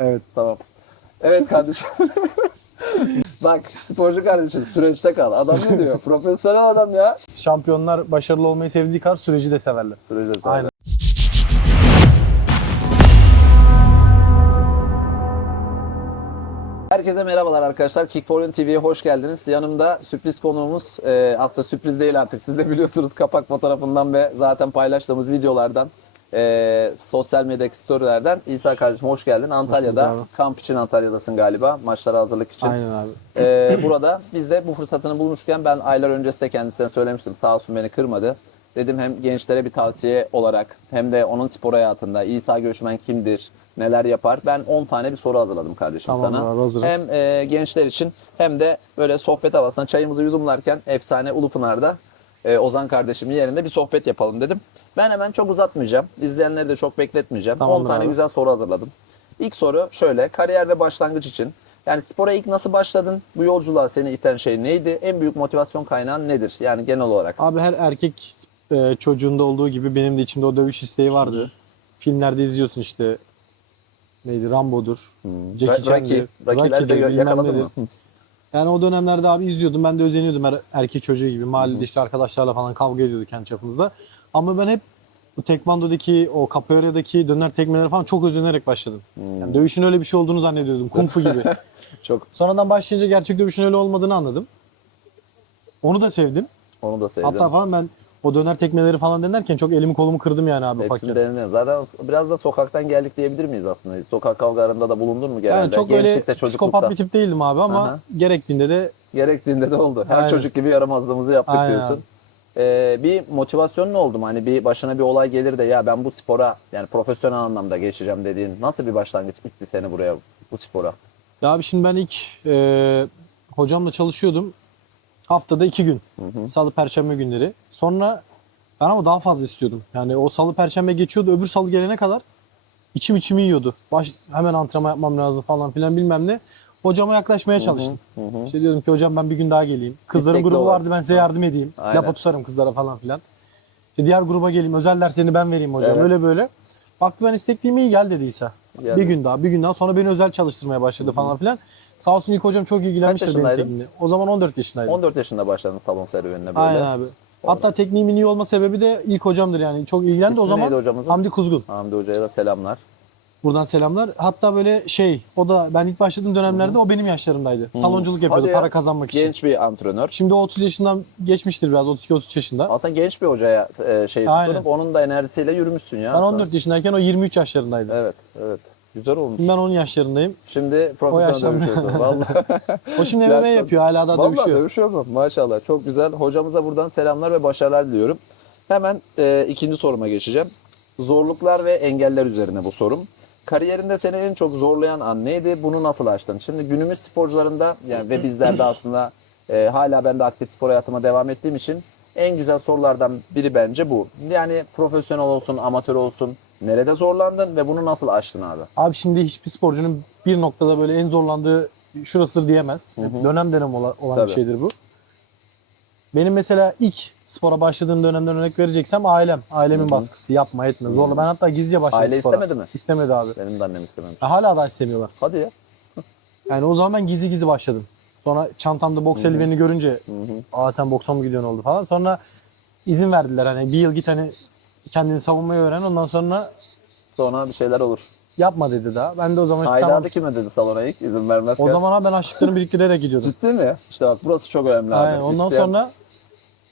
Evet. Tamam. Evet kardeşim. Bak sporcu kardeşim süreçte kal. Adam ne diyor? Profesyonel adam ya. Şampiyonlar başarılı olmayı sevdiği kadar süreci de severler. Süreçte kal. Aynen. Herkese merhabalar arkadaşlar. Kickfor'un TV'ye hoş geldiniz. Yanımda sürpriz konuğumuz, e, aslında sürpriz değil artık siz de biliyorsunuz kapak fotoğrafından ve zaten paylaştığımız videolardan, e, sosyal medyadaki storylerden. İsa kardeşim hoş geldin. Antalya'da, kamp için Antalya'dasın galiba, maçlara hazırlık için. Aynen abi. Ee, burada biz de bu fırsatını bulmuşken ben aylar öncesinde kendisine söylemiştim. Sağ olsun beni kırmadı. Dedim hem gençlere bir tavsiye olarak hem de onun spor hayatında İsa Göçmen kimdir, neler yapar? Ben 10 tane bir soru hazırladım kardeşim Tamam sana. abi, hazırım. hem e, gençler için hem de böyle sohbet havasında çayımızı yudumlarken efsane Ulupınar'da e, Ozan kardeşimin yerinde bir sohbet yapalım dedim. Ben hemen çok uzatmayacağım. İzleyenleri de çok bekletmeyeceğim. 10 Tamamdır tane abi. güzel soru hazırladım. İlk soru şöyle. Kariyer ve başlangıç için. Yani spora ilk nasıl başladın? Bu yolculuğa seni iten şey neydi? En büyük motivasyon kaynağın nedir? Yani genel olarak. Abi her erkek e, çocuğunda olduğu gibi benim de içimde o dövüş isteği vardı. Filmlerde izliyorsun işte neydi Rambo'dur. Jackie Ra- Chan'dir, Rocky, Rocky'ler nedir. mı? Yani o dönemlerde abi izliyordum. Ben de özeniyordum her erkek çocuğu gibi. Mahallede işte arkadaşlarla falan kavga ediyorduk kendi çapımızda. Ama ben hep bu tekvandodaki, o capoeira'daki döner tekmeleri falan çok özenerek başladım. Hmm. Yani dövüşün öyle bir şey olduğunu zannediyordum. Kung fu gibi. Çok Sonradan başlayınca gerçek dövüşün öyle olmadığını anladım. Onu da sevdim. onu da sevdim. Hatta falan ben o döner tekmeleri falan denerken çok elimi kolumu kırdım yani abi Hepsini fakir. denedin. Zaten biraz da sokaktan geldik diyebilir miyiz aslında? Sokak kavgalarında da bulundun mu genelde? Yani çok öyle psikopat bir tip değildim abi ama Aha. gerektiğinde de Gerektiğinde de oldu. Her Aynen. çocuk gibi yaramazlığımızı yaptık Aynen diyorsun. Ee, bir motivasyonun oldu mu? Hani bir başına bir olay gelir de ya ben bu spora yani profesyonel anlamda geçeceğim dediğin nasıl bir başlangıç itti seni buraya bu spora? ya abi şimdi ben ilk e, hocamla çalışıyordum. Haftada iki gün. Salı perşembe günleri. Sonra ben ama daha fazla istiyordum. Yani o salı perşembe geçiyordu. Öbür salı gelene kadar içim içimi yiyordu. Baş, hemen antrenman yapmam lazım falan filan bilmem ne. Hocama yaklaşmaya çalıştım. İşte diyordum ki hocam ben bir gün daha geleyim. Kızların İstekli grubu vardı ben size yardım edeyim. Aynen. Lapa tutarım kızlara falan filan. İşte diğer gruba geleyim. Özel derslerini ben vereyim hocam. Evet. Öyle böyle. Baktı ben istekliyim iyi gel dedi İsa. Bir gün daha bir gün daha sonra beni özel çalıştırmaya başladı falan filan. Sağ olsun ilk hocam çok ilgilenmişti benim tekniğimle. O zaman 14 yaşındaydım. 14 yaşında başladın salon serüvenine böyle. Aynen abi. Hatta tekniğimin iyi olma sebebi de ilk hocamdır yani. Çok ilgilendi İsmi o zaman. hocamızın? Hamdi Kuzgun. Hamdi Hoca'ya da selamlar. Buradan selamlar. Hatta böyle şey o da ben ilk başladığım dönemlerde o benim yaşlarımdaydı. Salonculuk yapıyordu Hadi ya. para kazanmak için. Genç bir antrenör. Şimdi o 30 yaşından geçmiştir biraz 32-33 yaşında. Aslında genç bir hocaya e, şey Aynen. tutunup onun da enerjisiyle yürümüşsün ya. Ben aslında. 14 yaşındayken o 23 yaşlarındaydı. Evet, evet. Güzel olmuş. Ben onun yaşlarındayım. Şimdi profesyonel yaşlandı. dövüşüyorsun. Vallahi. O şimdi Gerçekten. MMA yapıyor hala daha Vallahi dövüşüyor. dövüşüyor mu? Maşallah. Çok güzel. Hocamıza buradan selamlar ve başarılar diliyorum. Hemen e, ikinci soruma geçeceğim. Zorluklar ve engeller üzerine bu sorum. Kariyerinde seni en çok zorlayan an neydi? Bunu nasıl aştın? Şimdi günümüz sporcularında yani ve bizlerde aslında e, hala ben de aktif spor hayatıma devam ettiğim için en güzel sorulardan biri bence bu. Yani profesyonel olsun, amatör olsun. Nerede zorlandın ve bunu nasıl aştın abi? Abi şimdi hiçbir sporcunun bir noktada böyle en zorlandığı şurasıdır diyemez. Dönem dönem ola- olan Tabii. bir şeydir bu. Benim mesela ilk spora başladığım dönemden örnek vereceksem ailem. Ailemin baskısı yapma etme zorla. Ben hatta gizlice başladım Aile spora. istemedi mi? İstemedi abi. Benim de annem istememiş. Ya hala da istemiyorlar. Hadi ya. Yani o zaman ben gizli gizli başladım. Sonra çantamda boks eldivenini görünce aa sen boksa mı gidiyorsun oldu falan. Sonra izin verdiler hani bir yıl git hani kendini savunmayı öğren ondan sonra Sonra bir şeyler olur. yapma dedi daha. Ben de o zaman işte tamam. kime dedi salona ilk izin vermezken? O zaman abi ben açlıklarını biriktirerek gidiyordum. Ciddi mi? İşte bak burası çok önemli abi. Aynen. Ondan İsteyen- sonra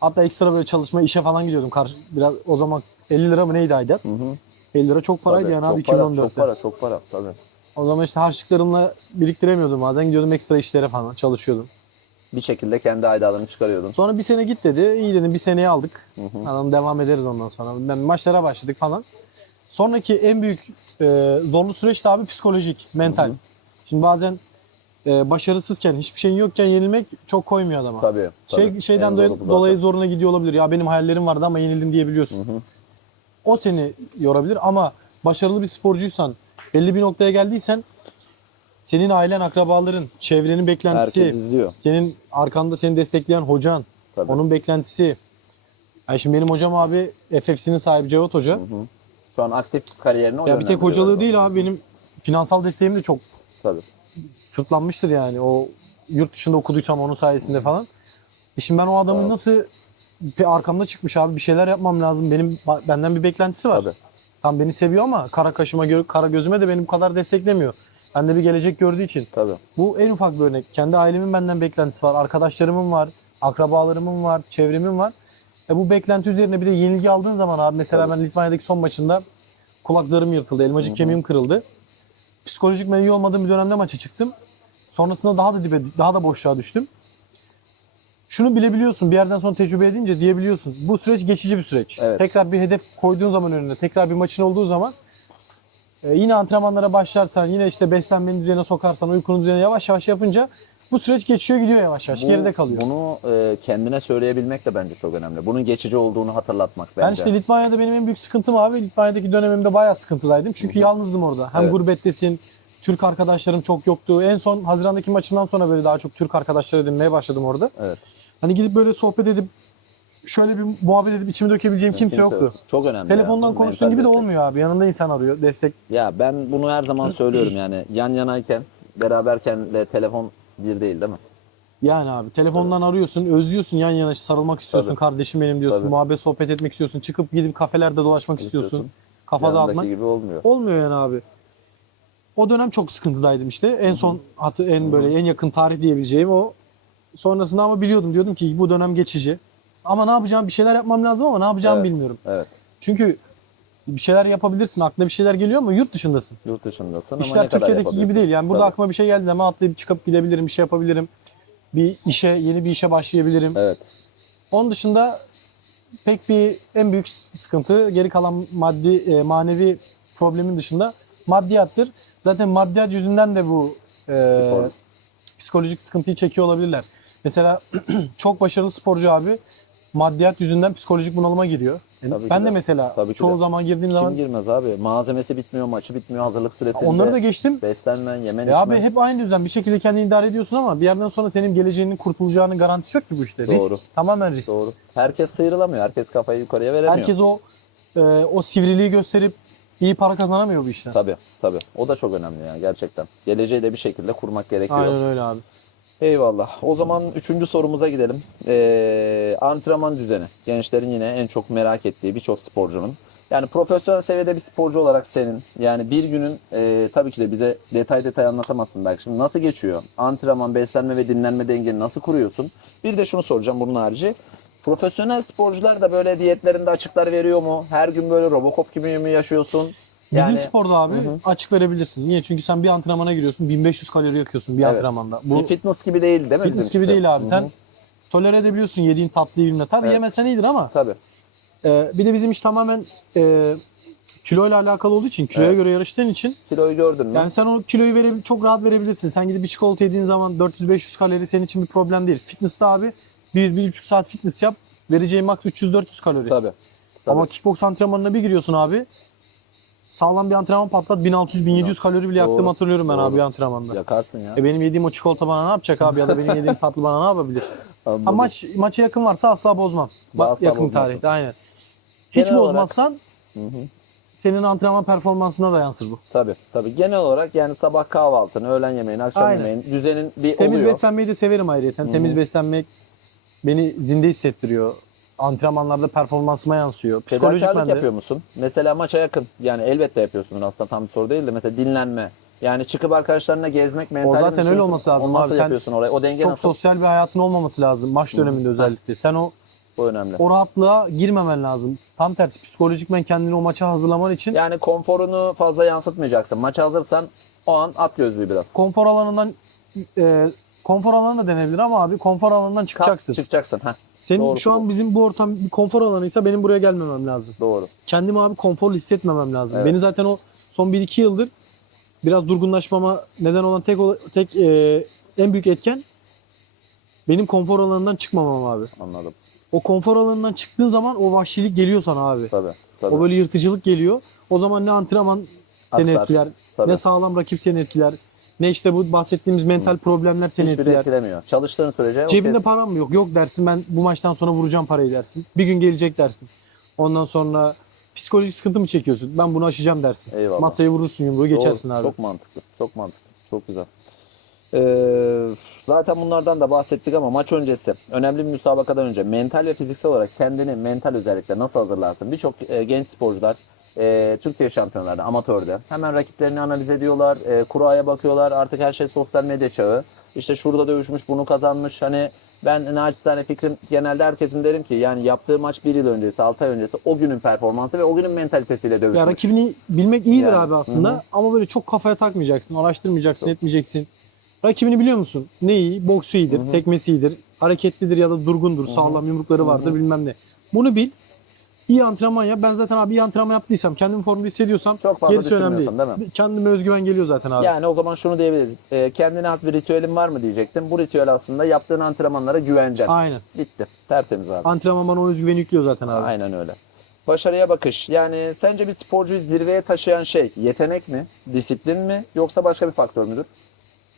hatta ekstra böyle çalışma işe falan gidiyordum. Karşı, biraz o zaman 50 lira mı neydi? Hı hı. 50 lira çok paraydı Tabii, yani abi çok para, 2014'te. Çok para, çok para tabii. O zaman işte harçlıklarımla biriktiremiyordum bazen. Gidiyordum ekstra işlere falan çalışıyordum. Bir şekilde kendi aidatını çıkarıyordun. Sonra bir sene git dedi. İyi dedim bir seneyi aldık. Adam devam ederiz ondan sonra. Ben maçlara başladık falan. Sonraki en büyük e, zorlu süreç de abi psikolojik, mental. Şimdi bazen e, başarısızken, hiçbir şeyin yokken yenilmek çok koymuyor adama. Tabii. Şey, tabii. şeyden En dolayı, dolayı zoruna gidiyor olabilir. Ya benim hayallerim vardı ama yenildim diyebiliyorsun. O seni yorabilir ama başarılı bir sporcuysan, belli bir noktaya geldiysen senin ailen, akrabaların, çevrenin beklentisi, senin arkanda seni destekleyen hocan, Tabii. onun beklentisi. Yani şimdi benim hocam abi FFC'nin sahibi Cevat Hoca. Şu an aktif kariyerini o Ya bir tek hocalığı değil abi benim finansal desteğim de çok Tabii. Sırtlanmıştır yani. O yurt dışında okuduysam onun sayesinde falan. E şimdi ben o adamın Evet. nasıl bir arkamda çıkmış abi bir şeyler yapmam lazım. Benim benden bir beklentisi var. Tabii. Tam beni seviyor ama kara kaşıma gö- kara gözüme de benim bu kadar desteklemiyor. Bende bir gelecek gördüğü için. Tabii. Bu en ufak bir örnek. Kendi ailemin benden beklentisi var. Arkadaşlarımın var. Akrabalarımın var. Çevremin var. E bu beklenti üzerine bir de yenilgi aldığın zaman abi mesela Tabii. ben Litvanya'daki son maçında kulaklarım yırtıldı. Elmacık kemiğim kırıldı. Psikolojik ben iyi olmadığım bir dönemde maça çıktım. Sonrasında daha da dibe, daha da boşluğa düştüm. Şunu bilebiliyorsun bir yerden sonra tecrübe edince diyebiliyorsun. Bu süreç geçici bir süreç. Evet. Tekrar bir hedef koyduğun zaman önüne, tekrar bir maçın olduğu zaman e, yine antrenmanlara başlarsan, yine işte beslenmenin düzenine sokarsan, uykunun düzenine yavaş yavaş yapınca bu süreç geçiyor gidiyor yavaş yavaş. Bu- geride kalıyor. Bunu e, kendine söyleyebilmek de bence çok önemli. Bunun geçici olduğunu hatırlatmak bence. Ben işte Litvanya'da benim en büyük sıkıntım abi. Litvanya'daki dönemimde bayağı sıkıntıdaydım. Çünkü yalnızdım orada. Hem Evet. gurbettesin, Türk arkadaşlarım çok yoktu. En son Haziran'daki maçımdan sonra böyle daha çok Türk arkadaşlar edinmeye başladım orada. Evet. Hani gidip böyle sohbet edip şöyle bir muhabbet edip içimi dökebileceğim kimse, yoktu. yok. Çok önemli. Telefondan ya. konuştuğun gibi de destek. olmuyor abi. Yanında insan arıyor. Destek. Ya ben bunu her zaman söylüyorum yani yan yanayken, beraberken de telefon bir değil değil mi? Yani abi telefondan arıyorsun, özlüyorsun yan yana sarılmak istiyorsun. Tabii. Kardeşim benim diyorsun. Tabii. muhabbet sohbet etmek istiyorsun. Çıkıp gidip kafelerde dolaşmak istiyorsun. İstiyorsun. Kafa Yanındaki dağıtmak. gibi olmuyor. Olmuyor yani abi. O dönem çok sıkıntıdaydım işte. En son hatı en böyle en yakın tarih diyebileceğim o. Sonrasında ama biliyordum diyordum ki bu dönem geçici. Ama ne yapacağım bir şeyler yapmam lazım ama ne yapacağımı Evet. bilmiyorum. Evet. Çünkü bir şeyler yapabilirsin. Aklına bir şeyler geliyor ama yurt dışındasın. Yurt dışındasın ama İşler ne kadar Türkiye'deki gibi yapabiliyorsun? değil. Yani burada Tabii. aklıma bir şey geldi ama atlayıp çıkıp gidebilirim, bir şey yapabilirim. Bir işe, yeni bir işe başlayabilirim. Evet. Onun dışında pek bir en büyük sıkıntı geri kalan maddi e, manevi problemin dışında maddiyattır. Zaten maddiyat yüzünden de bu e, Spor. psikolojik sıkıntıyı çekiyor olabilirler. Mesela çok başarılı sporcu abi maddiyat yüzünden psikolojik bunalıma giriyor. Tabii ki ben de de. mesela Tabii ki çoğu de. zaman girdiğim Kim zaman girmez abi? Malzemesi bitmiyor, maçı bitmiyor, hazırlık süresinde. onları da geçtim. Beslenmen, yemen, Ya abi içmen. hep aynı düzen. Bir şekilde kendini idare ediyorsun ama bir yerden sonra senin geleceğinin kurtulacağının garantisi yok ki bu işte. Doğru. Risk. Tamamen risk. Doğru. Herkes sıyrılamıyor. Herkes kafayı yukarıya veremiyor. Herkes o e, o sivriliği gösterip iyi para kazanamıyor bu işten. Tabii tabii. O da çok önemli yani gerçekten. Geleceği de bir şekilde kurmak gerekiyor. Aynen öyle abi. Eyvallah. O zaman üçüncü sorumuza gidelim. Ee, antrenman düzeni. Gençlerin yine en çok merak ettiği birçok sporcunun. Yani profesyonel seviyede bir sporcu olarak senin yani bir günün e, tabii ki de bize detay detay anlatamazsın belki. Şimdi nasıl geçiyor? Antrenman, beslenme ve dinlenme dengeni nasıl kuruyorsun? Bir de şunu soracağım bunun harici. Profesyonel sporcular da böyle diyetlerinde açıklar veriyor mu? Her gün böyle Robocop gibi mi yaşıyorsun? Bizim sporda abi açık verebilirsin. Niye? Çünkü sen bir antrenmana giriyorsun 1500 kalori yakıyorsun bir Evet. antrenmanda. bu Bu fitness gibi değil değil mi? fitness gibi değil abi. Hı hı. Sen tolere edebiliyorsun yediğin tatlı ürünle. Tabii Evet. yemesen iyidir ama Tabii. e, bir de bizim iş tamamen e, kiloyla alakalı olduğu için, kiloya Evet. göre yarıştığın için Kiloyu gördün mü? Yani sen o kiloyu verebil çok rahat verebilirsin. Sen gidip bir çikolata yediğin zaman 400-500 kalori senin için bir problem değil. Fitness'ta abi 1-1,5 saat fitness yap. Vereceğin max 300-400 kalori. Tabii. Ama kickbox antrenmanına bir giriyorsun abi. Sağlam bir antrenman patlat 1600-1700 kalori bile yaktığımı Doğru, hatırlıyorum ben doğru. abi bir antrenmanda. Yakarsın ya. E benim yediğim o çikolata bana ne yapacak abi ya da benim yediğim tatlı bana ne yapabilir? Anladım. maç maça yakın varsa asla bozmam. Asla yakın bozmazsın. tarihte aynen. Hiç Genel olarak- bozmazsan Hı hı. senin antrenman performansına da yansır bu. Tabii tabii. Genel olarak yani sabah kahvaltını, öğlen yemeğini, akşam Aynen. yemeğini düzenin bir Temiz oluyor. beslenmeyi de severim ayrıca. Temiz beslenmek beni zinde hissettiriyor. Antrenmanlarda performansıma yansıyor. Psikolojik Fedakarlık bende. yapıyor musun? Mesela maça yakın. Yani elbette yapıyorsun aslında tam bir soru değil de mesela dinlenme. Yani çıkıp arkadaşlarına gezmek mental O zaten öyle olması lazım Onu nasıl abi. Sen yapıyorsun oraya? O denge Çok nasıl? sosyal bir hayatın olmaması lazım maç döneminde özellikle. Sen o O önemli. o rahatlığa girmemen lazım. Tam tersi psikolojikmen kendini o maça hazırlaman için Yani konforunu fazla yansıtmayacaksın. Maça hazırsan o an at gözlüğü biraz. konfor alanından e, konfor alanı da denebilir ama abi konfor alanından çıkacaksın. çıkacaksın. Heh, Senin Doğru, şu an doğru. bizim bu ortam bir konfor alanıysa benim buraya gelmemem lazım. doğru. kendimi abi konforlu hissetmemem lazım. Evet. Beni zaten o son 1-2 yıldır biraz durgunlaşmama neden olan tek tek e, en büyük etken benim konfor alanından çıkmamam abi. Anladım. O konfor alanından çıktığın zaman o vahşilik geliyor sana abi. Tabii. tabii. O böyle yırtıcılık geliyor. O zaman ne antrenman seni Aksar. etkiler, Tabii. ne sağlam rakip seni etkiler, ne işte bu bahsettiğimiz mental problemler seni Hiçbiri etkiler. etkilemiyor. Çalıştığın sürece o Cebinde kes- param mı yok? Yok dersin ben bu maçtan sonra vuracağım parayı dersin. Bir gün gelecek dersin. Ondan sonra psikolojik sıkıntı mı çekiyorsun? Ben bunu aşacağım dersin. Eyvallah. Masaya vurursun yumruğu geçersin Doğru, abi. Çok mantıklı. Çok mantıklı. Çok güzel. Ee, zaten bunlardan da bahsettik ama maç öncesi önemli bir müsabakadan önce mental ve fiziksel olarak kendini mental özellikle nasıl hazırlarsın? Birçok e, genç sporcular e, Türkiye şampiyonlarda, amatörde hemen rakiplerini analiz ediyorlar, e, kuraya bakıyorlar. Artık her şey sosyal medya çağı. İşte şurada dövüşmüş, bunu kazanmış. Hani ben naçizane fikrim genelde herkesin derim ki yani yaptığı maç bir yıl öncesi, 6 ay öncesi o günün performansı ve o günün mentalitesiyle dövüşmüş. Ya rakibini bilmek iyidir Yani, abi aslında hı hı. ama böyle çok kafaya takmayacaksın, araştırmayacaksın, etmeyeceksin. Rakibini biliyor musun? Ne iyi? Boksu iyidir, tekmesi iyidir, hareketlidir ya da durgundur, sağlam yumrukları vardır bilmem ne. Bunu bil. İyi antrenman yap. Ben zaten abi iyi antrenman yaptıysam, kendimi formda hissediyorsam Çok fazla gerisi önemli değil. düşünmüyorsun, değil Kendime özgüven geliyor zaten abi. Yani o zaman şunu diyebiliriz. E, kendine has bir ritüelin var mı diyecektim. Bu ritüel aslında yaptığın antrenmanlara güvencen. Aynen. Bitti. Tertemiz abi. Antrenman bana o özgüveni yüklüyor zaten abi. Aynen öyle. Başarıya bakış. Yani sence bir sporcuyu zirveye taşıyan şey yetenek mi, disiplin mi yoksa başka bir faktör müdür?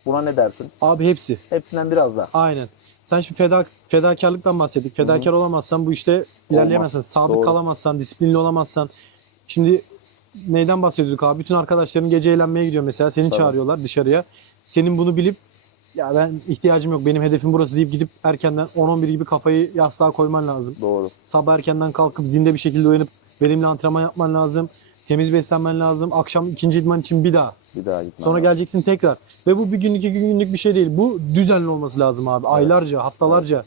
Buna ne dersin? Abi hepsi. Hepsinden biraz daha. Aynen. Sen şimdi feda, fedakarlıktan bahsettik. Fedakar olamazsan bu işte ilerleyemezsin. Sadık Doğru. kalamazsan, disiplinli olamazsan. Şimdi neyden bahsediyorduk abi? Bütün arkadaşların gece eğlenmeye gidiyor mesela. Seni Tabii. çağırıyorlar dışarıya. Senin bunu bilip ya ben ihtiyacım yok. Benim hedefim burası deyip gidip erkenden 10-11 gibi kafayı yastığa koyman lazım. Doğru. Sabah erkenden kalkıp zinde bir şekilde uyanıp verimli antrenman yapman lazım. Temiz beslenmen lazım. Akşam ikinci idman için bir daha. Bir daha gitmem. Sonra lazım. geleceksin tekrar. Ve bu bir günlük iki günlük bir şey değil. Bu düzenli olması lazım abi. Aylarca, haftalarca.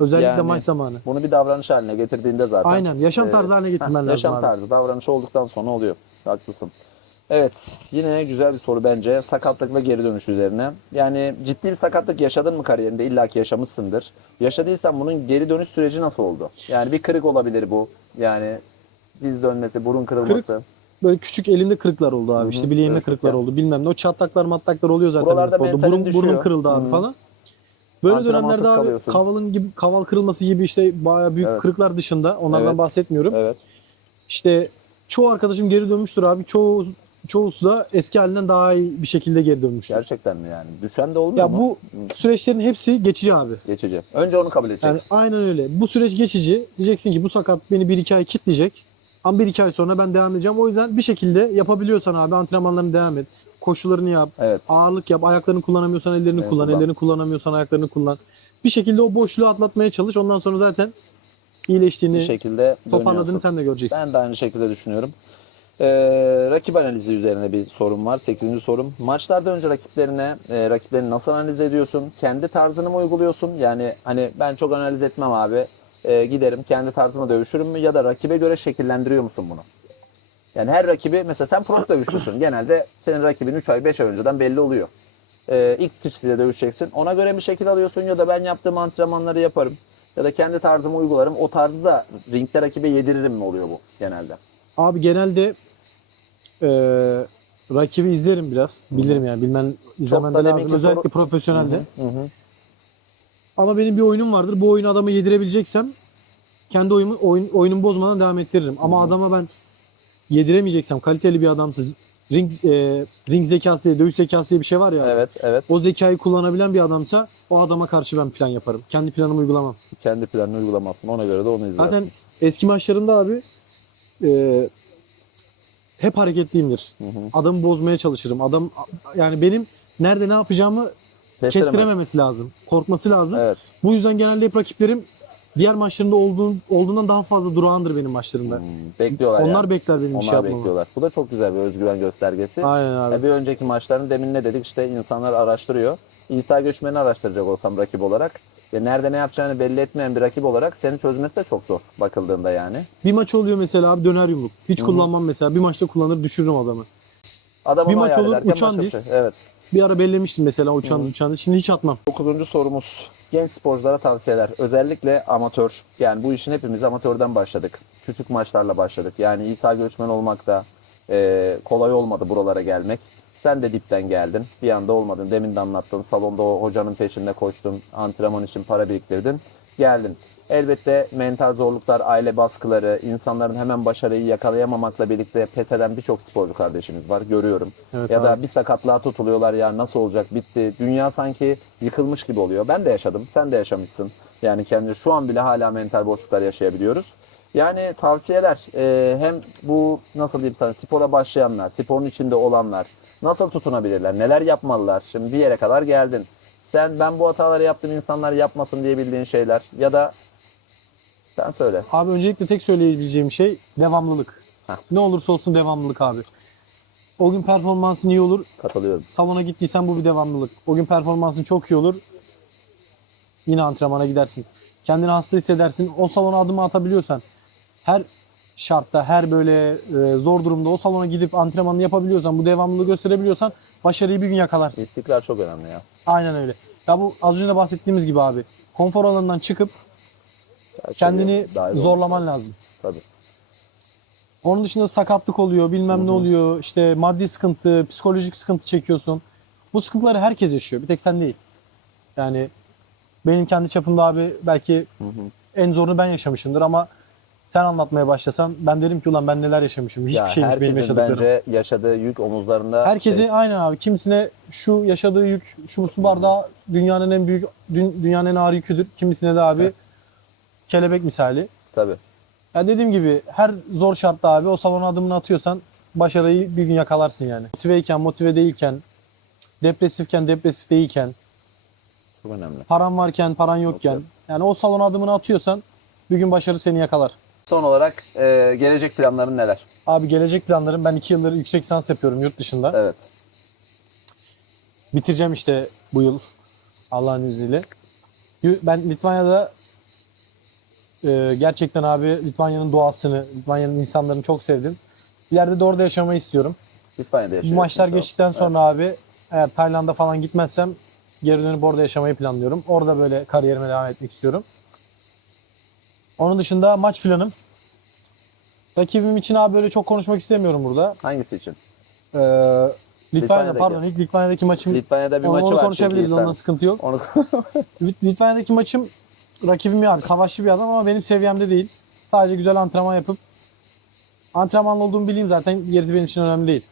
Özellikle Yani- maç zamanı. Bunu bir davranış haline getirdiğinde zaten. Aynen. Yaşam e, tarzı haline getirmen lazım Yaşam abi. tarzı, davranış olduktan sonra oluyor. Haklısın. Evet, yine güzel bir soru bence. Sakatlık ve geri dönüş üzerine. Yani ciddi bir sakatlık yaşadın mı kariyerinde? İlla ki yaşamışsındır. Yaşadıysan bunun geri dönüş süreci nasıl oldu? Yani bir kırık olabilir bu. Yani diz dönmesi, burun kırılması. Böyle küçük elimde kırıklar oldu abi. Hı hı, İşte bileğimde evet, kırıklar ya. oldu. Bilmem ne. O çatlaklar matlaklar oluyor zaten. Buralarda oldu. Burun, burnum düşüyor. kırıldı abi Hı. falan. Böyle dönemlerde abi kalıyorsun. kavalın gibi kaval kırılması gibi işte bayağı büyük Evet. kırıklar dışında onlardan Evet. bahsetmiyorum. Evet. İşte çoğu arkadaşım geri dönmüştür abi. Çoğu çoğusu da eski halinden daha iyi bir şekilde geri dönmüştür. Gerçekten mi yani? Düşen de olmuyor Ya mu? bu süreçlerin hepsi geçici abi. Geçici. Önce onu kabul edeceksin. Yani aynen öyle. Bu süreç geçici. Diyeceksin ki bu sakat beni 1-2 ay kitleyecek. Ama 1-2 ay sonra ben devam edeceğim. O yüzden bir şekilde yapabiliyorsan abi antrenmanlarını devam et. Koşularını yap. Evet. Ağırlık yap. Ayaklarını kullanamıyorsan ellerini Evet, kullan. kullan. Ellerini kullanamıyorsan ayaklarını kullan. Bir şekilde o boşluğu atlatmaya çalış. Ondan sonra zaten iyileştiğini, Bir şekilde toparladığını dönüyorsun. sen de göreceksin. Ben de aynı şekilde düşünüyorum. Ee, rakip analizi üzerine bir sorum var. 8. sorum. Maçlardan önce rakiplerine, e, rakiplerini nasıl analiz ediyorsun? Kendi tarzını mı uyguluyorsun? Yani hani ben çok analiz etmem abi. Ee, giderim kendi tarzımla dövüşürüm mü? Ya da rakibe göre şekillendiriyor musun bunu? Yani her rakibi mesela sen pro dövüşüyorsun. Genelde senin rakibin 3 ay 5 ay önceden belli oluyor. Ee, X kişisiyle dövüşeceksin. Ona göre bir şekil alıyorsun ya da ben yaptığım antrenmanları yaparım. Ya da kendi tarzımı uygularım. O tarzı da ringde rakibe yediririm mi oluyor bu genelde? Abi genelde e, rakibi izlerim biraz. Bilirim yani. Bilmen, izlemen da de deminki lazım. Özellikle soru- profesyonelde. Hı hı. Ama benim bir oyunum vardır. Bu oyunu adama yedirebileceksem kendi oyunumu, oyun, oyunumu bozmadan devam ettiririm. Ama adama ben yediremeyeceksem kaliteli bir adamsa ring, e, ring zekası diye, dövüş zekası diye bir şey var ya. Evet, evet. O zekayı kullanabilen bir adamsa o adama karşı ben plan yaparım. Kendi planımı uygulamam. Kendi planını uygulamazsın. Ona göre de onu izlersin. Zaten eski maçlarında abi e, hep hareketliyimdir. Hı hı. Adamı bozmaya çalışırım. Adam yani benim nerede ne yapacağımı. Kestirememesi lazım. Korkması lazım. Evet. Bu yüzden genelde hep rakiplerim diğer maçlarında olduğun, olduğundan daha fazla durağandır benim maçlarımda. Hmm, bekliyorlar Onlar yani. bekler benim bir şey Onlar yapmamı. bekliyorlar. Bu da çok güzel bir özgüven göstergesi. Aynen abi. Ya bir önceki maçların demin ne dedik işte insanlar araştırıyor. İsa Göçmen'i araştıracak olsam rakip olarak ve nerede ne yapacağını belli etmeyen bir rakip olarak seni çözmesi de çok zor bakıldığında yani. Bir maç oluyor mesela abi döner yumruk. Hiç kullanmam mesela. Bir maçta kullanır düşürürüm adamı. Adam Bir maç olur, uçan diz. Evet. Bir ara bellemiştim mesela uçan uçan. diz. Şimdi hiç atmam. Dokuzuncu sorumuz. Genç sporculara tavsiyeler. Özellikle amatör. Yani bu işin hepimiz amatörden başladık. Küçük maçlarla başladık. Yani İsa Göçmen olmak da e, kolay olmadı buralara gelmek. Sen de dipten geldin. Bir anda olmadın. Demin de anlattın. Salonda o hocanın peşinde koştun. Antrenman için para biriktirdin. Geldin. Elbette mental zorluklar, aile baskıları, insanların hemen başarıyı yakalayamamakla birlikte pes eden birçok sporcu kardeşimiz var. Görüyorum. Evet ya da abi. bir sakatlığa tutuluyorlar ya nasıl olacak bitti. Dünya sanki yıkılmış gibi oluyor. Ben de yaşadım. Sen de yaşamışsın. Yani kendi şu an bile hala mental boşluklar yaşayabiliyoruz. Yani tavsiyeler e, hem bu nasıl diyeyim sana spora başlayanlar, sporun içinde olanlar nasıl tutunabilirler, neler yapmalılar? Şimdi bir yere kadar geldin. Sen ben bu hataları yaptım insanlar yapmasın diye bildiğin şeyler ya da sen söyle. Abi öncelikle tek söyleyebileceğim şey devamlılık. Heh. Ne olursa olsun devamlılık abi. O gün performansın iyi olur. Katılıyorum. Salona gittiysen bu bir devamlılık. O gün performansın çok iyi olur. Yine antrenmana gidersin. Kendini hasta hissedersin. O salona adımı atabiliyorsan her şartta, her böyle e, zor durumda o salona gidip antrenmanını yapabiliyorsan, bu devamlılığı gösterebiliyorsan başarıyı bir gün yakalarsın. İstikrar çok önemli ya. Aynen öyle. Ya bu az önce de bahsettiğimiz gibi abi. Konfor alanından çıkıp Her şeye kendini dahil olmak zorlaman lazım. lazım. Tabii. Onun dışında sakatlık oluyor, bilmem ne oluyor. işte maddi sıkıntı, psikolojik sıkıntı çekiyorsun. Bu sıkıntıları herkes yaşıyor. Bir tek sen değil. Yani benim kendi çapımda abi belki en zorunu ben yaşamışımdır ama sen anlatmaya başlasan ben derim ki ulan ben neler yaşamışım. Hiçbir ya şeymiş benim yaşadıklarım. bence yaşadığı yük omuzlarında. Herkesi şey, aynen abi. Kimisine şu yaşadığı yük, şu su bardağı dünyanın en büyük, dün- dünyanın en ağır yüküdür. Kimisine de abi Evet. Kelebek misali. tabii. Ya dediğim gibi her zor şartta abi o salona adımını atıyorsan başarıyı bir gün yakalarsın yani. Motiveyken, motive değilken, depresifken, depresif değilken, Çok önemli. paran varken, paran yokken. Yok. Yani o salona adımını atıyorsan bir gün başarı seni yakalar. Son olarak e, gelecek planların neler? Abi gelecek planlarım ben iki yıldır yüksek lisans yapıyorum yurt dışında. Evet. Bitireceğim işte bu yıl Allah'ın izniyle. Yu- Ben Litvanya'da e, gerçekten abi Litvanya'nın doğasını, Litvanya'nın insanlarını çok sevdim. İleride de orada yaşamayı istiyorum. İspanya'da Bu yaşıyorsun. maçlar Tamam. geçtikten sonra abi eğer Tayland'a falan gitmezsem geri dönüp orada yaşamayı planlıyorum. Orada böyle kariyerime devam etmek istiyorum. Onun dışında maç planım. Rakibim için abi böyle çok konuşmak istemiyorum burada. Hangisi için? Ee, Litvanya'da Litvanya'daki. pardon ilk Litvanya'daki maçım. Litvanya'da bir onu, maçı onu var konuşabiliriz çünkü ondan sıkıntı yok. Onu Lit- Litvanya'daki maçım rakibim ya abi savaşçı bir adam ama benim seviyemde değil. Sadece güzel antrenman yapıp antrenmanlı olduğumu bileyim zaten gerisi benim için önemli değil.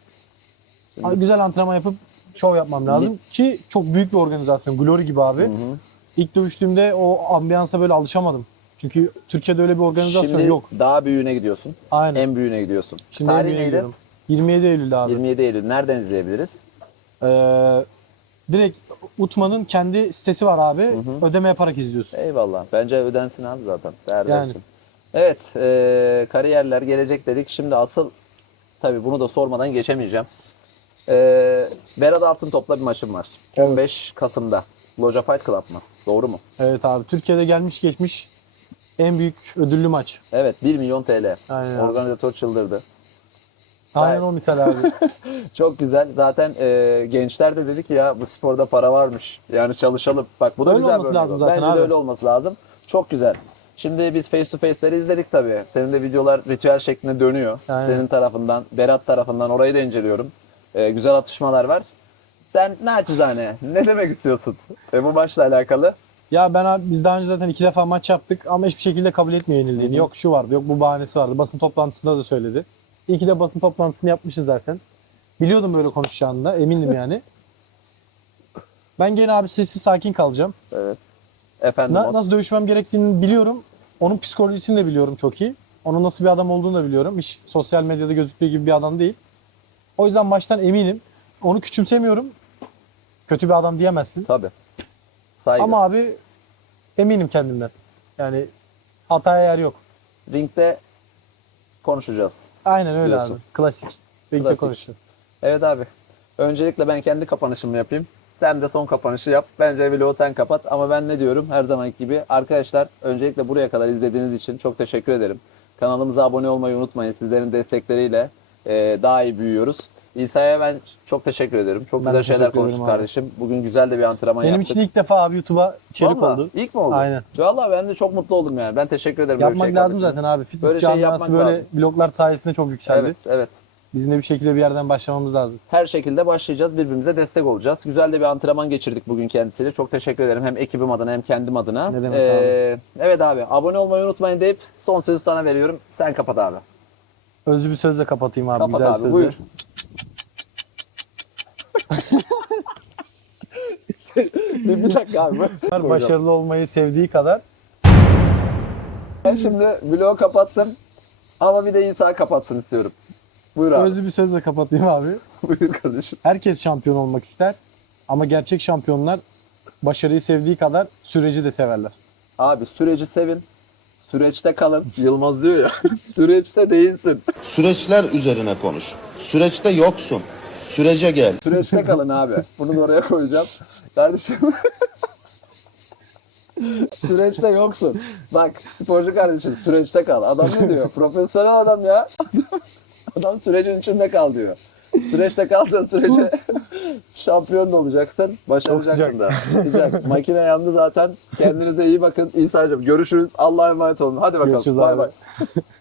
Şimdi- Güzel antrenman yapıp şov yapmam lazım ki çok büyük bir organizasyon. Glory gibi abi. Hı hı. İlk dövüştüğümde o ambiyansa böyle alışamadım. Çünkü Türkiye'de öyle bir organizasyon Şimdi yok. daha büyüğüne gidiyorsun. Aynen. En büyüğüne gidiyorsun. Şimdi en Tarih büyüğüne neydi? gidiyorum. 27 Eylül'de abi. 27 Eylül. Nereden izleyebiliriz? Ee, direkt Utman'ın kendi sitesi var abi. hı. Ödeme yaparak izliyorsun. Eyvallah. Bence ödensin abi zaten. Değerler Yani. için. Evet. e, kariyerler gelecek dedik. Şimdi asıl tabii bunu da sormadan geçemeyeceğim. E, Berat Altıntop'la bir maçım var. Evet. 15 Kasım'da. Loja Fight Club mı? Doğru mu? Evet abi. Türkiye'de gelmiş geçmiş en büyük ödüllü maç. Evet. 1 milyon TL. Aynen. Organizatör çıldırdı. Aynen o misal abi. Çok güzel. Zaten e, gençler de dedi ki ya bu sporda para varmış. Yani çalışalım. Bak bu da Öyle güzel bir olması örnek lazım zaten Bence abi. de öyle olması lazım. Çok güzel. Şimdi biz face to face'leri izledik tabii. Senin de videolar ritüel şeklinde dönüyor. Aynen. Senin tarafından, Berat tarafından orayı da inceliyorum. E, güzel atışmalar var. Sen naçizane ne demek istiyorsun e, bu maçla alakalı? ya ben abi biz daha önce zaten iki defa maç yaptık ama hiçbir şekilde kabul etmiyor yenildiğini. Yok şu vardı, yok bu bahanesi vardı. Basın toplantısında da söyledi. İyi ki de basın toplantısını yapmışız zaten. Biliyordum böyle konuşacağını da, emindim yani. Ben gene abi sessiz sakin kalacağım. Evet. Efendim Na- o- nasıl dövüşmem gerektiğini biliyorum. Onun psikolojisini de biliyorum çok iyi. Onun nasıl bir adam olduğunu da biliyorum. Hiç sosyal medyada gözüktüğü gibi bir adam değil. O yüzden maçtan eminim. Onu küçümsemiyorum. Kötü bir adam diyemezsin. Tabii. Saygı. Ama abi eminim kendimden. Yani hataya yer yok. Ringde konuşacağız. Aynen öyle Diyorsun. abi. Klasik. Ringde Klasik. konuşuyoruz. Evet abi. Öncelikle ben kendi kapanışımı yapayım. Sen de son kapanışı yap. Bence vlogu sen kapat. Ama ben ne diyorum her zamanki gibi. Arkadaşlar öncelikle buraya kadar izlediğiniz için çok teşekkür ederim. Kanalımıza abone olmayı unutmayın. Sizlerin destekleriyle e, daha iyi büyüyoruz. İsa'ya ben çok teşekkür ederim. Çok Ben güzel şeyler konuştuk abi. kardeşim. Bugün güzel de bir antrenman Benim yaptık. için ilk defa abi YouTube'a içerik Vallahi, oldu. İlk mi oldu? Aynen. Vallahi ben de çok mutlu oldum yani. Ben teşekkür ederim. böyle Yapmak şey lazım için. zaten abi. Fitness Böyle şey camiası yapmak böyle lazım. bloglar sayesinde çok yükseldi. Evet, evet. Bizim de bir şekilde bir yerden başlamamız lazım. her şekilde başlayacağız. Birbirimize destek olacağız. Güzel de bir antrenman geçirdik bugün kendisiyle. Çok teşekkür ederim hem ekibim adına hem kendim adına. Ne demek Ee, Evet abi abone olmayı unutmayın deyip son sözü sana veriyorum. Sen kapat abi. Özlü bir sözle kapatayım abi. Kapat güzel abi sözle. buyur. Bir, dakika abi. Başarılı olmayı sevdiği kadar Ben şimdi vlogu kapattım. Ama bir de İsa kapatsın istiyorum. Buyur abi. Özlü bir sözle kapatayım abi. Buyur kardeşim. Herkes şampiyon olmak ister. Ama gerçek şampiyonlar başarıyı sevdiği kadar süreci de severler. Abi süreci sevin. Süreçte kalın. Yılmaz diyor ya. Süreçte değilsin. Süreçler üzerine konuş. Süreçte yoksun. Sürece gel. Süreçte kalın abi. Bunu da oraya koyacağım. Kardeşim. süreçte yoksun. Bak sporcu kardeşim süreçte kal. Adam ne diyor? Profesyonel adam ya. adam sürecin içinde kal diyor. Süreçte kaldığın sürece şampiyon da olacaksın. Başaracaksın da. Sıcak. Makine yandı zaten. Kendinize iyi bakın. İsa'cığım görüşürüz. Allah'a emanet olun. Hadi bakalım. Görüşürüz Bay abi. bay.